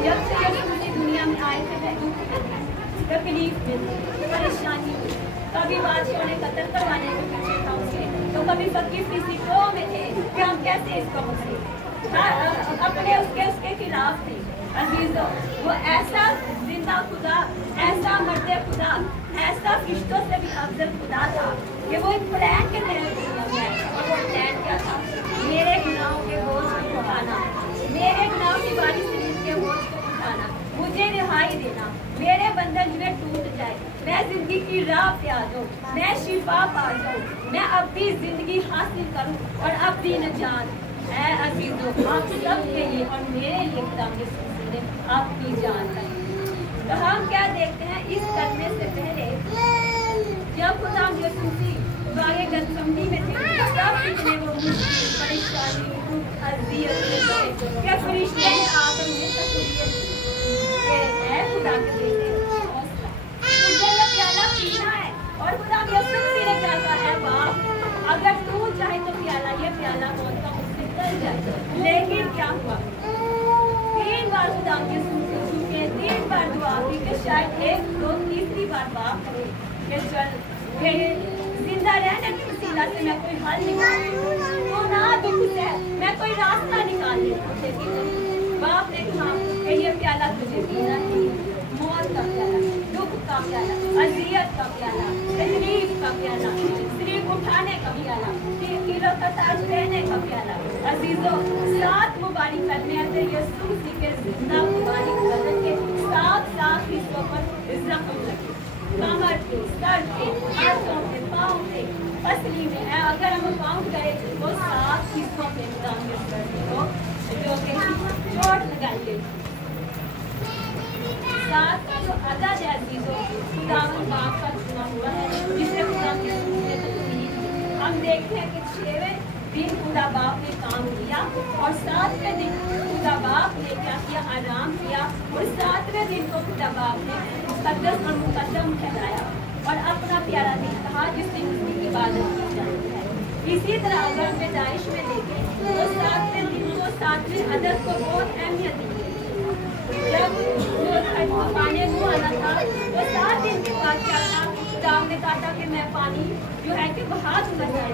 जब से यीशु दुनिया में आए थे तकलीफ में, परेशानी में, कभी बादशाह ने कत्ल करवाने के पीछे था उसके, तो कभी फकीर फिसिकों में थे कि हम कैसे इसको पकड़े, अपने उसके खिलाफ थे। अजीजों, वो ऐसा जिंदा खुदा, ऐसा मर्दे खुदा, ऐसा फरिश्तों से भी अफजल खुदा था कि वो एक प्लान के तहत दुनिया में आया। और वो प्लान क्या था? मेरे गुनाहों के बोझ को उठाना, मेरे गुनाहों की बारी से के बोझ को उठाना, मुझे रिहाई देना, मेरे बंधन में टूट जाए, मैं जिंदगी की राह पे आ जाऊँ, मैं शिफा पा जाऊँ, मैं अपनी जिंदगी हासिल करूँ और अपनी नजात। ऐ अजीजों, आप सब के लिए और मेरे लिए खुदा ने आपकी जान लाई। तो हम क्या देखते हैं इस करने से पहले, जब खुदा यीशु बागे गतसमनी में थे, तब कितने वो मुश्किल, परेशानी, दुख, अज़ियत में गए कि फरिश्ते ने आकर उन्हें तसल्ली दी कि ऐ खुदा के बेटे, हौसला, तुझे ये प्याला पीना है। और खुदा यीशु ने क्या कहा है? बाप, अगर तू चाहे तो प्याला, ये प्याला मौत का मुझसे टल जाए। लेकिन क्या हुआ? 3 बार खुदा यीशु से झुके, 3 बार दुआ की कि शायद एक, दो, तीसरी बार बाप करे कि चल जिंदा रहने की वसीला से मैं कोई हल निकाल, तो ना दुख से मैं कोई रास्ता निकाल लेता। लेकिन बाप ने कहा कि ये प्याला तुझे पीना ही, मौत का प्याला, दुख का प्याला, अज़ियत का प्याला, तकलीफ का प्याला, सिर्फ उठाने का प्याला, कीलों का ताज पहनने का प्याला। अजीजों, 7 मुबारक करने थे यीशु के जिंदा मुबारक बदन के 7 हिस्सों पर जख्म लगे, कमर पे, सर पे, हाथों पे, पाँव पे, पसली में है। अगर हम काउंट करें तो 7 हिस्सों पे जो कि चोट लगाई गई। 7 का जो अदद है अजीजों, खुदावंद बाप का चुना हुआ है, जिसे खुदा ने तकमील की। हम देखते हैं कि 6वें दिन खुदा बाप ने काम किया और 7वें दिन खुदा बाप ने क्या किया? आराम किया। और 7वें दिन को खुदा बाप ने मुकद्दस और मुकद्दम ठहराया और अपना प्यारा दिन कहा, जिस दिन उसकी इबादत की जाती है। इसी तरह अगर पैदाइश में देखें तो 7वें दिन को, 7वें अदद को बहुत अहमियत दी गई। जब पानी को आना था तो 7 दिन के बाद क्या था? खुदा ने कहा था कि मैं पानी जो है कि बहा दूंगा जाए,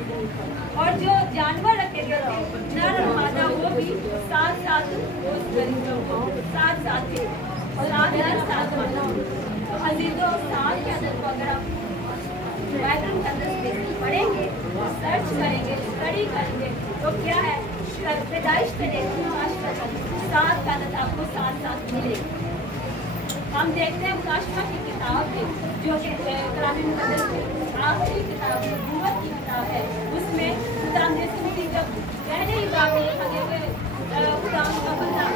और जो जानवर रखे गए थे नर और मादा, वो भी 7-7 उस गरीबों को 7-7 थे, 7 नर 7 मादा। तो अजीजों, 7 के अदद को अगर आप बाइबल के अंदर पढ़ेंगे, सर्च करेंगे, स्टडी करेंगे तो क्या है? पैदाइश से लेकर आज तक 7 का अदद आपको 7-7 मिलेगा। हम देखते हैं मुकाशमा की किताब में, जो कि कलाम मुकद्दस की आखिरी किताब है, नबूवत की किताब है, उसमें खुदा ने सुनी जब पहले ही बाप में लिखा गया खुदा का बंदा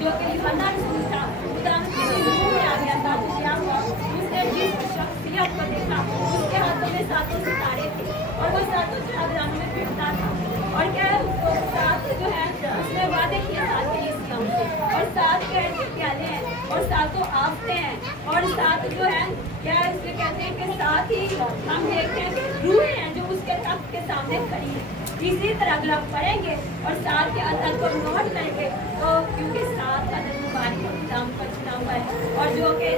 जो कि यूहन्ना रसूल था, खुदा के रूह में आ गया था। तो क्या हुआ? उसने जिस शख्सियत को देखा, उसके हाथों में 7 सितारे थे और वो 7 चरागाहों में फिरता था। और क्या है? उसको 7 जो है उसने वादे किया 7 के लिए से, और 7 के ऐसे प्याले हैं और 7 आफते हैं, और 7 जो है क्या है? इसलिए कहते हैं कि 7 ही हम देखते हैं कि रूहें हैं जो उसके तख्त के सामने खड़ी है। इसी तरह अगर आप पढ़ेंगे और 7 के अदद को नोट करेंगे तो क्योंकि 7 का अदद मुबारक नाम का चुना हुआ है, और जो कि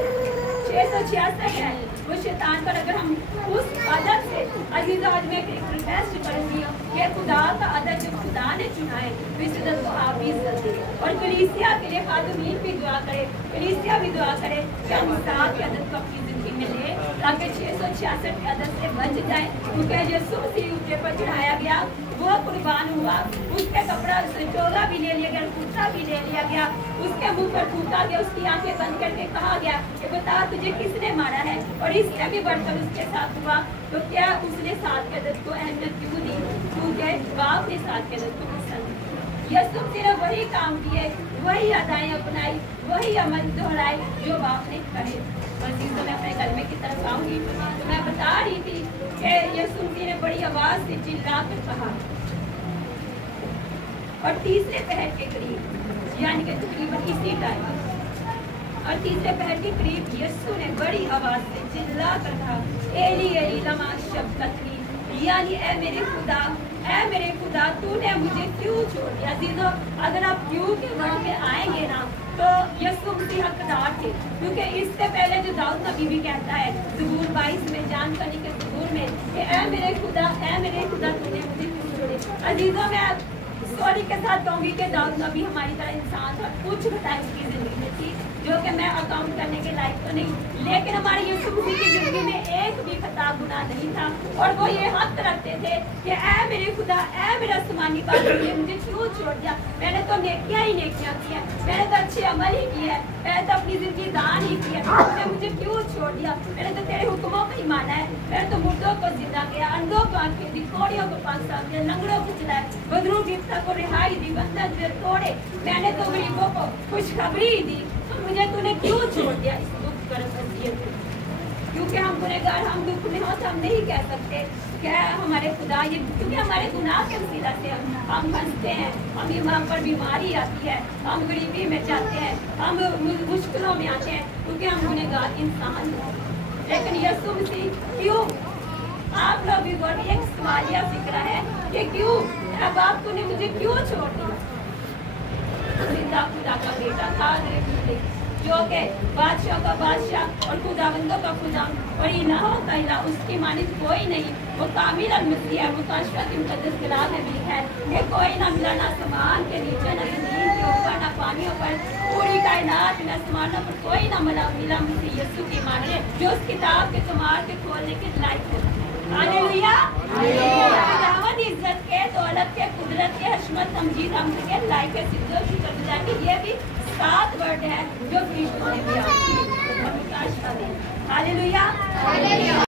666 है वो शैतान पर, अगर हम उस अदद से अजीज आज में एक रिक्वेस्ट करूँगी कि खुदा का अदद जो खुदा ने चुना है तो इस अदद को आप भी इज्जत दें। और कलीसिया के लिए खातूमीन भी दुआ करे, कलीसिया भी दुआ करे कि हम 7 के अदद को अपनी जिंदगी में ले, ताकि 666 के अदद से बच जाए। क्योंकि यीशु मसीह ऊँचे पर चढ़ाया गया, वो कुर्बान हुआ, उसके कपड़ा चोला भी ले लिया गया, कुर्ता भी ले लिया गया, उसके मुंह पर थूका गया, उसकी आंखें बंद करके कहा गया कि बता तुझे किसने मारा है, और इससे भी बढ़कर उसके साथ हुआ। तो क्या उसने 7 के अदद को अहमियत क्यों दी? क्योंकि बाप ने 7 के अदद को पसंद किया। यीशु ने वही काम किए, वही अदाएं अपनाई, वही अमल दोहराए जो बाप ने करे। मजीद तो मैं अपने कलमे की तरफ आऊंगी। तो मैं बता रही थी कि यीशु ने बड़ी आवाज से चिल्ला कर कहा, और तीसरे पहर के करीब, यानी कि तकरीबन इसी टाइम, और तीसरे पहर के करीब यीशु ने बड़ी आवाज से चिल्ला कर कहा, एली एली लमा शबक्तनी, यानी ऐ मेरे खुदा तूने मुझे क्यों छोड़ दिया। अजीजों, अगर आप क्यों के वर्ड में आएंगे ना तो हकदार थे, क्योंकि इससे पहले जो दाऊद नबी भी कहता है ज़बूर 22 में, जान करने के ज़बूर में कि ऐ मेरे खुदा तूने मुझे क्यों छोड़े। अजीजों, मैं सॉरी के साथ कहूँगी कि दाऊद नबी हमारी तरह इंसान था, कुछ घटा उसकी ज़िंदगी में थी जो कि मैं अकाउंट करने के लायक तो नहीं, लेकिन हमारे यूसुफ मसीह की ज़िंदगी में एक भी खता गुनाह नहीं था। और वो ये हक रखते थे कि ऐ मेरे खुदा, ऐ मेरा आसमानी बाप, ने मुझे क्यों छोड़ दिया। मैंने तो नेकियां ही नेकियां की हैं, मैंने तो अच्छे अमल ही किए हैं, मैंने तो अपनी ज़िंदगी दान ही की है, तूने मुझे क्यों छोड़ दिया। मैंने तो तेरे हुक्मों को ही माना है, मैंने तो मुर्दों को जिंदा किया, अंधों को आंखें दी, कोड़ियों को पाक साफ किया, लंगड़ों को चलाया, बदरू गिरफ्तार को रिहाई दी, बंधन फिर तोड़े, मैंने तो गरीबों को खुशखबरी दी। तो मुझे तूने क्यों छोड़ दिया इस दुख कर वसीयत में। क्योंकि हम गुनहगार, हम दुख में हो तो हम नहीं कह सकते क्या हमारे खुदा ये, क्योंकि हमारे गुनाह के वसीला से हम हंसते हैं, हम ईमान पर बीमारी आती है, हम गरीबी में जाते हैं, हम मुश्किलों में आते हैं, क्योंकि हम गुनहगार इंसान हैं। लेकिन यीशु मसीह क्यों, आप लोग भी गौर, एक सवालिया फिक्र है कि क्यों अब आप तूने मुझे क्यों छोड़ दिया। जिंदा खुदा का बेटा था जो के बादशाह का बादशाह और खुदाबंदों का खुदा और इलाहों का इलाह, उसकी मानित कोई नहीं। वो कामिल अल-मसीह है, मुकाशफत मुक़द्दस कलाम में भी है कि कोई ना मिला ना आसमान के नीचे ना ज़मीन के ऊपर ना पानियों पर, पूरी कायनात में आसमानों पर कोई ना मिला मसीह यीशु की माने जो उस किताब के तुम्हार के खोलने के लायक होता है। हालेलुया, खुदावंद इज्जत के, दौलत के, कुदरत के, हशमत, तमजीद, हमद के, लायक है, सिद्धों की कब्जा की। ये भी 7 वर्ड है जो फरिश्तों ने भी हालेलुया।